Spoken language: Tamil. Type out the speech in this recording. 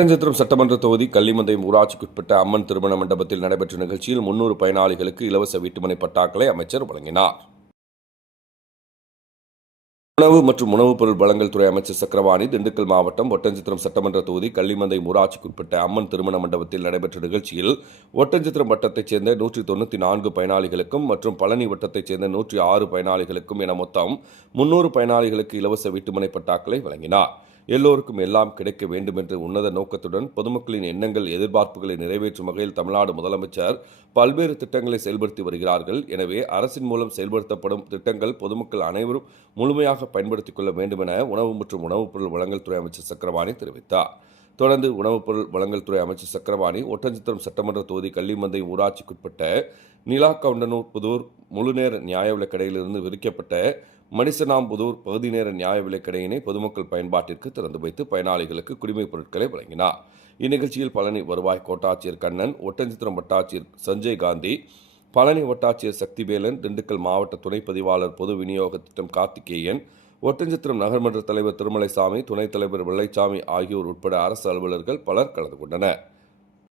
ஒட்டன்சத்திரம் சட்டமன்ற தொகுதி கள்ளிமந்தயம் ஊராட்சிக்குட்பட்ட அம்மன் திருமண மண்டபத்தில் நடைபெற்ற நிகழ்ச்சியில் 300 பயனாளிகளுக்கு இலவச வீட்டுமனை பட்டாக்களை அமைச்சர் வழங்கினார். உணவு மற்றும் உணவுப் பொருள் வழங்கல் துறை அமைச்சர் சக்கரபாணி திண்டுக்கல் மாவட்டம் ஒட்டன்சத்திரம் சட்டமன்ற தொகுதி கள்ளிமந்தயம் ஊராட்சிக்குட்பட்ட அம்மன் திருமண மண்டபத்தில் நடைபெற்ற நிகழ்ச்சியில் ஒட்டன்சத்திரம் வட்டத்தைச் சேர்ந்த 194 பயனாளிகளுக்கும் மற்றும் பழனி வட்டத்தைச் சேர்ந்த 106 பயனாளிகளுக்கும் என மொத்தம் 300 பயனாளிகளுக்கு இலவச வீட்டுமனை பட்டாக்களை வழங்கினார். எல்லோருக்கும் எல்லாம் கிடைக்க வேண்டும் என்ற உன்னத நோக்கத்துடன் பொதுமக்களின் எண்ணங்கள் எதிர்பார்ப்புகளை நிறைவேற்றும் வகையில் தமிழ்நாடு முதலமைச்சர் பல்வேறு திட்டங்களை செயல்படுத்தி வருகிறார்கள். எனவே அரசின் மூலம் செயல்படுத்தப்படும் திட்டங்கள் பொதுமக்கள் அனைவரும் முழுமையாக பயன்படுத்திக் கொள்ள வேண்டும் என உணவு மற்றும் உணவுப் பொருள் வழங்கல் துறை அமைச்சர் சக்கரபாணி தெரிவித்தார். தொடர்ந்து உணவுப் பொருள் வழங்கல் துறை அமைச்சர் சக்கரபாணி ஒட்டன்சத்திரம் சட்டமன்ற தொகுதி கள்ளிமந்தயம் ஊராட்சிக்குட்பட்ட நிலாக்கவுண்டனூர் புதூர் முழுநேர நியாய விலைக் கடையிலிருந்து விரிக்கப்பட்ட மணிசனாம்புதூர் பகுதி நேர நியாய விலைக் கடையினை பொதுமக்கள் பயன்பாட்டிற்கு திறந்து வைத்து பயனாளிகளுக்கு குடிமைப் பொருட்களை வழங்கினார். இந்நிகழ்ச்சியில் பழனி வருவாய் கோட்டாட்சியர் கண்ணன், ஒட்டன்சத்திரம் வட்டாட்சியர் சஞ்சய் காந்தி, பழனி வட்டாட்சியர் சக்திவேலன், திண்டுக்கல் மாவட்ட துணை பதிவாளர் பொது விநியோக திட்டம் கார்த்திகேயன், ஒட்டன்சத்திரம் நகர்மன்ற தலைவர் திருமலைசாமி, துணைத் தலைவர் வெள்ளைச்சாமி ஆகியோர் உட்பட அரசு அலுவலர்கள் பலர் கலந்து கொண்டனர்.